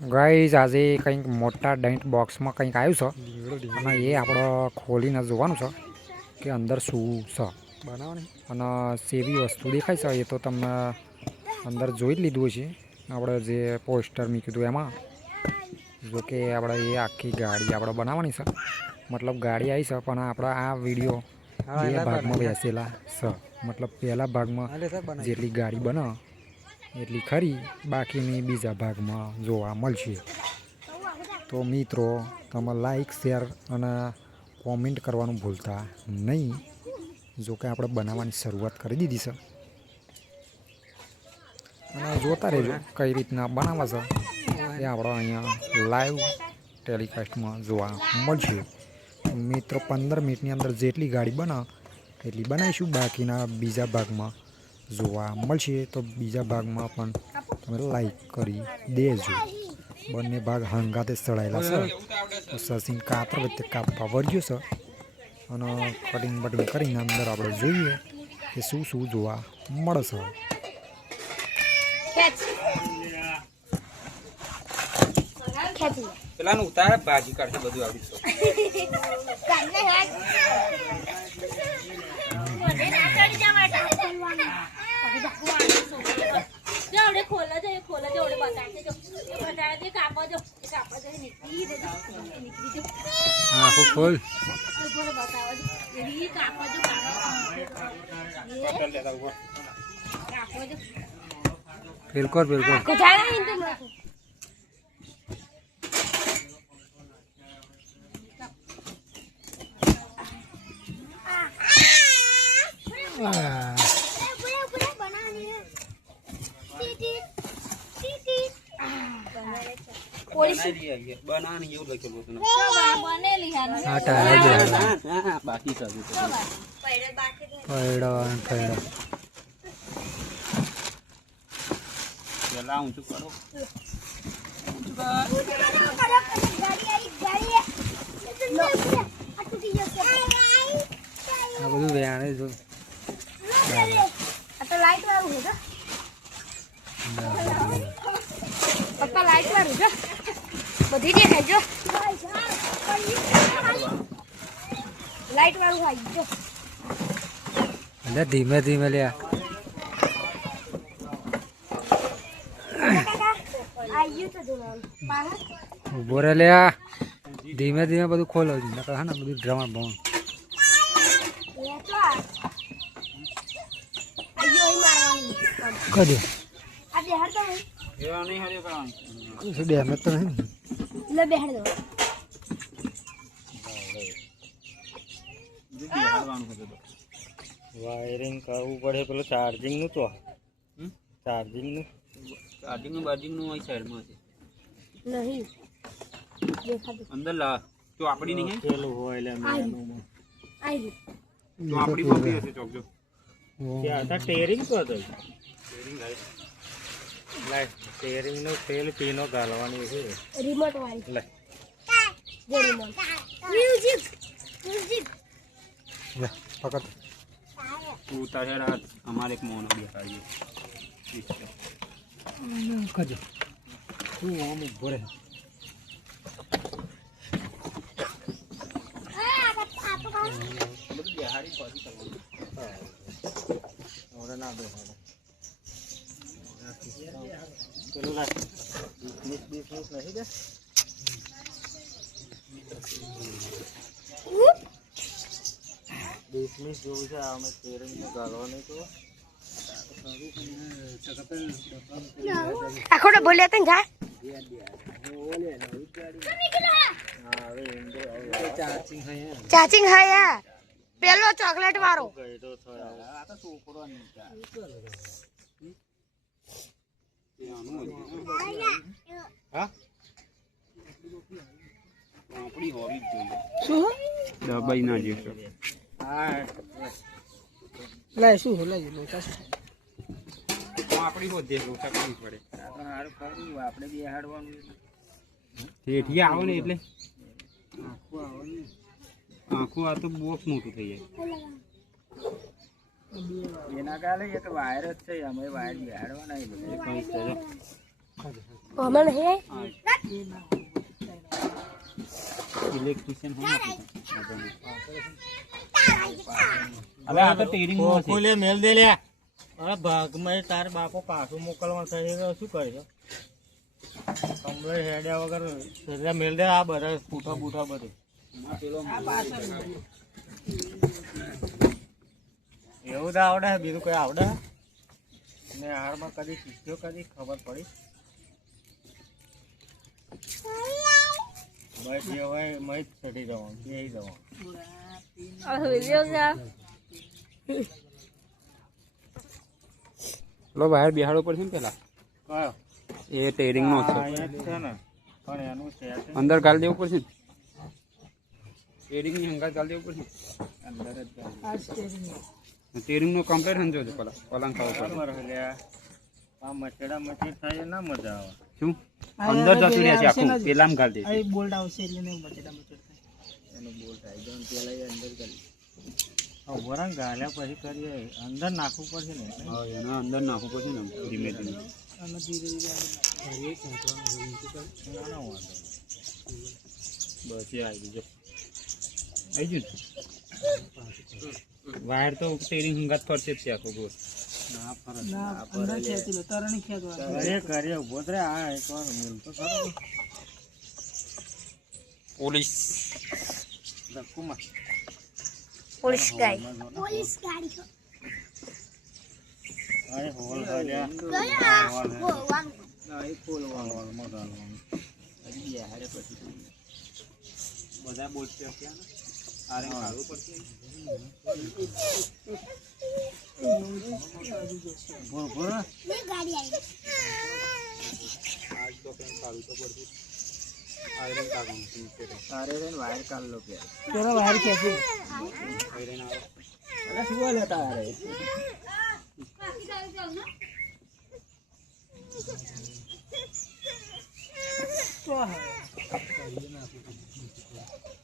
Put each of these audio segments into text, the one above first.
Guys આજે કંઈક મોટા ડેન્ટ બોક્સમાં કંઈક આવ્યું છે અને એ આપણે ખોલીને જોવાનું છે કે અંદર શું છે અને સેવી વસ્તુ દેખાય છે. એ તો તમે અંદર જોઈ જ લીધું છે આપણે જે પોસ્ટર મૂક્યું હતું એમાં. જો કે આપણે એ આખી ગાડી આપણે બનાવવાની છે, મતલબ ગાડી આવી છે, પણ આપણે આ વિડીયો બે ભાગમાં બેસેલા છે. મતલબ પહેલા ભાગમાં જેટલી ગાડી બને એટલી ખરી, બાકીની બીજા ભાગમાં જોવા મળશે. તો મિત્રો તમે લાઈક, શેર અને કોમેન્ટ કરવાનું ભૂલતા નહીં. જો કે આપણે બનાવવાની શરૂઆત કરી દીધી છે અને જોતા રહેજો કઈ રીતના બનાવે છે એ આપણે અહીંયા લાઈવ ટેલિકાસ્ટમાં જોવા મળશે. મિત્રો 15 મિનિટની અંદર જેટલી ગાડી બને એટલી બનાવીશું, બાકીના બીજા ભાગમાં જોવા મળશે. તો બીજા ભાગમાં પણ તમે લાઈક કરી દેજો. બંને ભાગ હંગાતે ચડાયેલા છે, તો સસીન કાતર વચ્ચે કાપવા વળ્યો છે અને કટિંગ બટિંગ કરીને અંદર આપણે જોઈએ કે શું શું જોવા મળે છે. પેલાનું ઉતાર ભાજી કાઢે બધું આવડી ખોલ બિલકુલ બિલકુલ બનાવવાની એવું લખેલું હતું બાકી પેલા ઊંચું કરો આ બધું વેણે જો લાઈટ વાળું છે પપ્પા, લાઈટ વાળું છે બધી દેખાય જો. લાઈટ વાળું આવી જો. એટલે ધીમે ધીમે લ્યા. ઉભો રે લ્યા, ધીમે ધીમે બધું ખોલો નકર હા ને બધું ડ્રામા ભણ. કદે ડેમેજ તો નહીં લે બેહાડ દો. વાયરિંગ કરવું પડે પેલું ચાર્જિંગ નું તો ચાર્જિંગ નું બાર્જિંગ નું સાઈડમાં છે નહીં દેખાતું અંદર લા તો આપડી નહીં પેલું હોય એટલે આવી તો આપડી કોપી હશે ચોકજો ત્યાં હતા ટેરિંગ તો હતો ટેરિંગ નો તેલ પીનો ગાલવાની છે રિમોટ વાળી લે જે રિમોટ મ્યુઝિક મ્યુઝિક લે પકડ. ઉતારે અમારે એક મોનો દેખાડીએ કજો તું આમ ઉભો રે. બધું બિહારી પાછી કરવાનું ઓરે ના બેસાડે પેલું ના 20 નહીં કે 20 જેવું છે અમે ટેરિંગ નું ગાલવાની તો આખોડે બોલ્યા તને જા ચાર્જિંગ હે યાર પેલો ચોકલેટ વાળો આપડી હોવી જ જોઈએ શું દબાઈ ના જશો લે શું લે લોચા શું આપડી હોત દેખ લોચા કરવી પડે સારું કરું આપણે બી હાડવાનું ઠેઠી આવો ને એટલે આખું આ તો બોક્સ મોટું થઈ જાય એના કાલે એક વાયર જ છે અમે વાયર બિહાડવાના હમણાં નહીં ઇલેક્ટ્રિશિયન હોય ને હવે આ તો ટેરિંગ નો છે. ખોલે મેલ દે લે. અરે ભાગમાં તારે બાપો પાછું મોકલવા થાય તો શું કરે છે? કમ્પ્લેટ હેડ્યા વગર એટલે મેલ દે. આ બધા ફૂટા બૂટા બધું એવું તો આવડે, બીજું કઈ આવડે ને? હારમાં કદી શીખ્યો, કદી ખબર પડી? બસ જે હોય મય ચડી જવાનું, બે જવાનું. લો બહાર બિહાડો પડશે ને પેલા કયો? એ ટેરિંગ નો છે. અહીંયા જ છે ને, પણ એનું છે અંદર ગાળ દેવું પડશે ને, ટેરિંગ ની હંગાત ગાળ દેવું પડશે અંદર જ ને. ટેરિંગ નો કમ્પ્લેટ સમજો છો પેલા પલંગ ખાવો પડે. બરાબર. એટલે આ મચેડા મચેડ થાય ના મજા આવે. શું અંદર જતું રહે છે આખું, પેલામાં ગાળ દે છે. બોલ્ટ આવશે એટલે નહીં મચેડા મચેડ થાય. એનું બોલ્ટ આવી જાય પેલા એ અંદર કરી વરાંગ ગાલ્યા પછી કરીએ. અંદર નાખવું પડશે ને એટલે. હા એના અંદર નાખવું પડશે ને ધીમે ધીમે. અને ધીરે ધીરે ના વાંધો નહીં. બસ એ આવી ગયો. આવી ગયું ને? વાયર તો ટેરિંગ હંગાત ફરશે જ છે આખો ગોળ. ના ફરક ના અંદર ખેંચી લો તરણે ખેંચવા કરીએ ઉભો જ રે. આ એકવાર મિલતો ખરો પોલીસ ધક્કુમાં. પોલીસ ગાડી અરે હોલ ગાલ્યા હોલમાં ગાલવાનું. બધા બોલશે ક્યાં આરે કાઢવું પડશે. ઉભો રે. આજ તો કંઈ કાઢવું તો પડશે. આયરન કાઢવાનું નીચે તો. તારે રહીને વાયર કાઢ લો કે પેલો વાયર ખેંચી આયરન આવે. અરે શું બોલે તારે? તો હા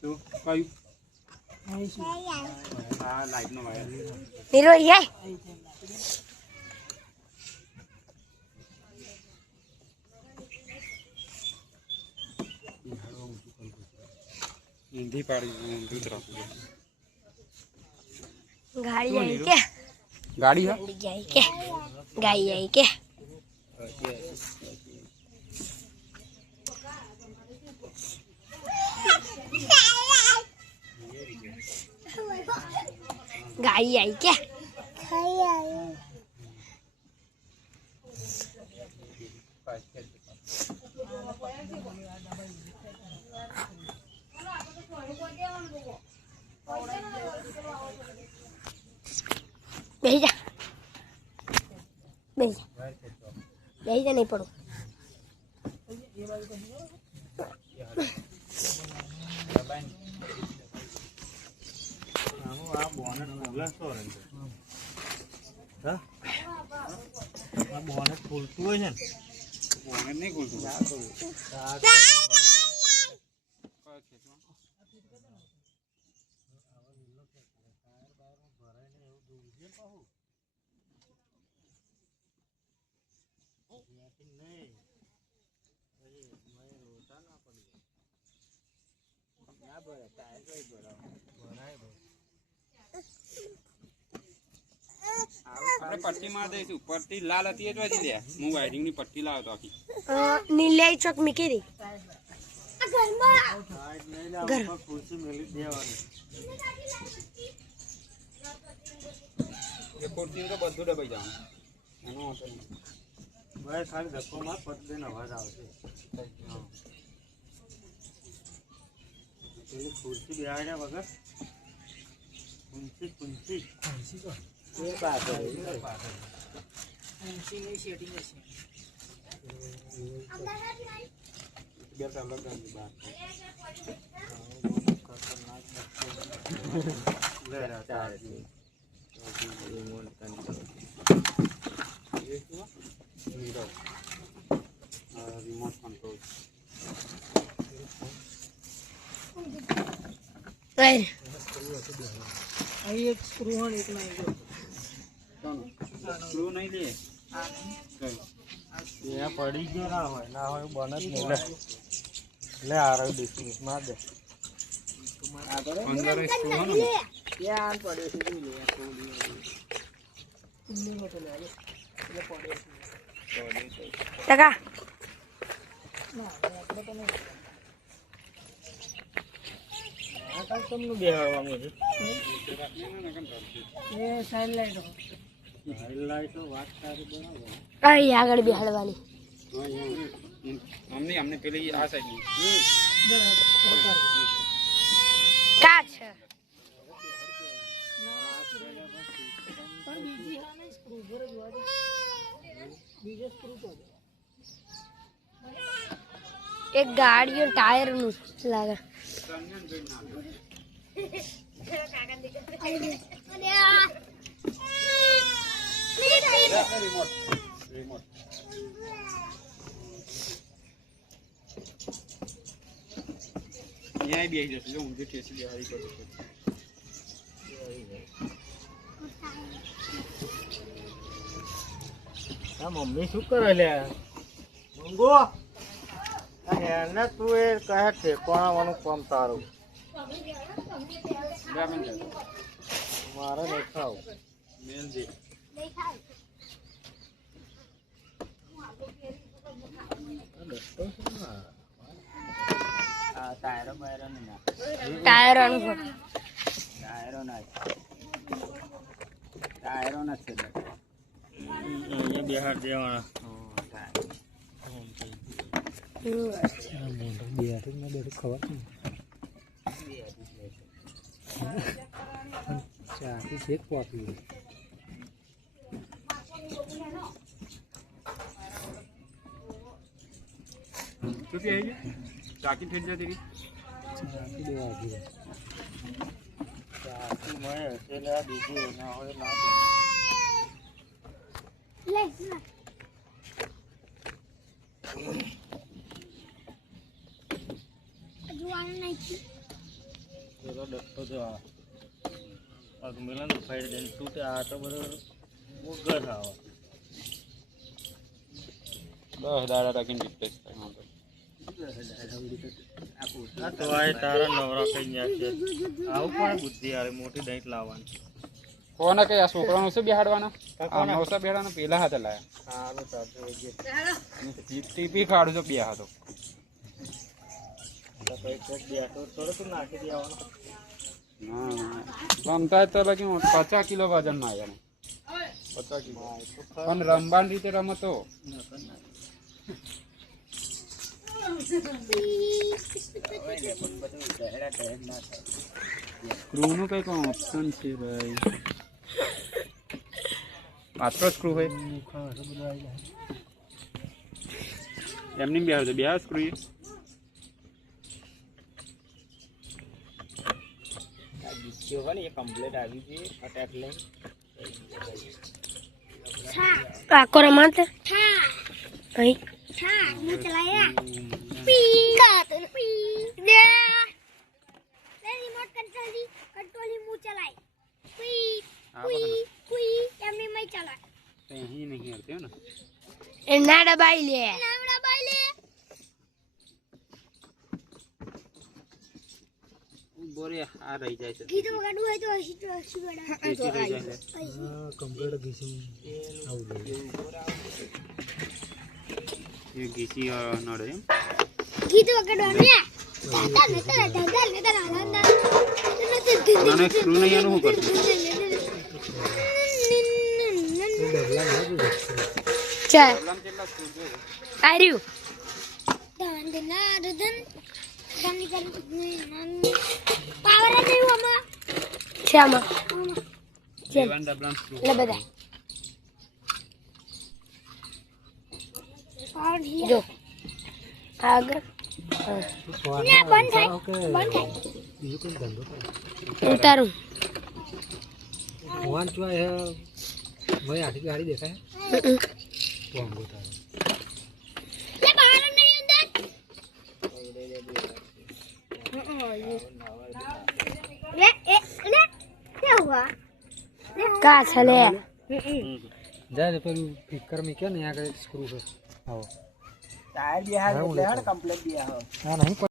તો કયું અહીં શું આ લાઈટનો વાયર. નીરો યાર ઊંધી પાડી ઊંધું જ રાખવું. ગાડી આવી કે ગાડી હા ગાડી આવી કે ગાડી આવી કે ગાડી આવી કે બેહી જા બેહી જા બેહી જા નહીં પડું આ બોનટ ખુલ્લા તો રહે. હા આ બોનટ ખુલતું હોય છે ને. બોનટ નહીં ખુલતું. આપણે પટ્ટી માર દઈશું. પટ્ટી લાલ હતી એ જ વાંચી લે. હું વાયરિંગ ની પટ્ટી લાવ્યો તો આખી. નીલે ચોક મૂકી દે ખુરશી મેલી દેવાની. એ ખુરશી તો બધું દબાઈ જવાનું. એનો વાંધો નહીં. ભાઈ ખાલી ધક્કો માર પટ દઈને અવાજ આવશે. પેલી ખુરશી બેહાડ્યા વગર કુંચી એ પાછળ એન્સીની સેટિંગ હશે બે ચાલો ગાડી બહાર. લે ચાલે રિમોટ કંટ્રોલ. Remote control. અહીં એક સ્ક્રૂ હોય એક નહીં સ્ક્રૂ નહીં લે. ત્યાં પડી ગયો ના હોય બને જ નહીં. લે આ રહ્યું ડિસ્મિસ માર દે અંદર એક સ્ક્રૂ હોય ને ત્યાં પડ્યો છે જોઈ લે આ કોલી ઉલ્લેનો તો લે એટલે પડ્યો છે ટકા ના આપણે તો નહીં આ કાંઈ તમને બેહાડવાનું છે એ સાઈડ લાઈટ હાઈલાઈટો વાત સારી બનાવો અહીં આગળ બેહાડવાની અમને પેલી આ સાઈડ કા છે પણ બીજી હા નહીં સ્ક્રૂ ભરે જોવા દે બીજો સ્ક્રૂ તો એક ગાડીઓ ટાયર નું લાગે અહીંયા બેસી જશે જો ઊંધી ઠેસી બેહાડી કરું આ મમ્મી શું કરે લે મંગો આ હેને તું એ કહે ઠેકવાવાનું કામ તારું મારે નહીં ખાવું મેલ દે ટાયરો બાયરો ને ના ટાયર નું ટાયરો ના ટાયરો ના છે અહીંયા બિહાર દેવાના ખબર ચાથી છેક પહોંચ્યું શું કે આવી ચાકી ફેરી જતી રહી ચાથી દેવા ગયું ચાકી મળે એટલે આ બીજી ના હોય ના પેલો ડટ્ટો જો આ પગ મિલન ફાઈડ દે તૂટે આ તો બધો ઉગર આવે 10 દાડા રાખીને રિપ્લેસ થાય આ તો આ તારા નવરા કઈ ગયા છે આવું પણ બુદ્ધિ આવે મોટી દહીં લાવવાની કોને કે આ છોકરાનો છે બેહાડવાનો આ નવસા બેહાડવાનો પેલા હાથે લાયા સારું સારું ટીપી કાઢું તો બે હાથો થોડું તું નાખી દેવાનું રમતા તો લગી 50 કિલો વજન ના આવ્યા 50 કિલો પણ રમવાની રીતે રમતો સ્ક્રૂ નું કઈક ઓપ્શન છે ભાઈ પાછળ સ્ક્રૂ હોય એમની બે બે સ્ક્રૂ કમ્પ્લીટ આવી ગઈ અટેક લઈને આકો રમાતે અહીં હું ચલાયા રિમોટ કંટ્રોલ હું ચલાય એમની મય ચલાય અહીં નહીં હરતે ને એ ના દબાઈ લે બોરે આ રહી જાય છે ગીતો ગાડું હોય તો હસી તો હસી બડા એસી રહી જાય છે કમ્પ્લીટ ઘીસી આવું એ ઘીસી નડે એમ ગીતો ગાડું ને અને સ્ક્રૂ નહીં એનું શું કરશું ચાલ પ્રોબ્લેમ કેટલા સ્ક્રૂ છે આર્યું પાવર નહીં આમાં છે આમાં દેવાન ડબલામ સ્ક્રૂ એટલે બધા જો આગળ બંધ થાય બીજું કોઈ ધંધો ઉતારું ભગવાન ચુઆ હે ભાઈ આઠી ગાડી દેખાય વાંગો તારો લે બહાર નહીં અંદર લે क्या हुआ का चले જાય પેલું ફિકર મી કે ને આગળ સ્ક્રૂ છે આવો टायर भी है कम्प्लीट भी है હા નહીં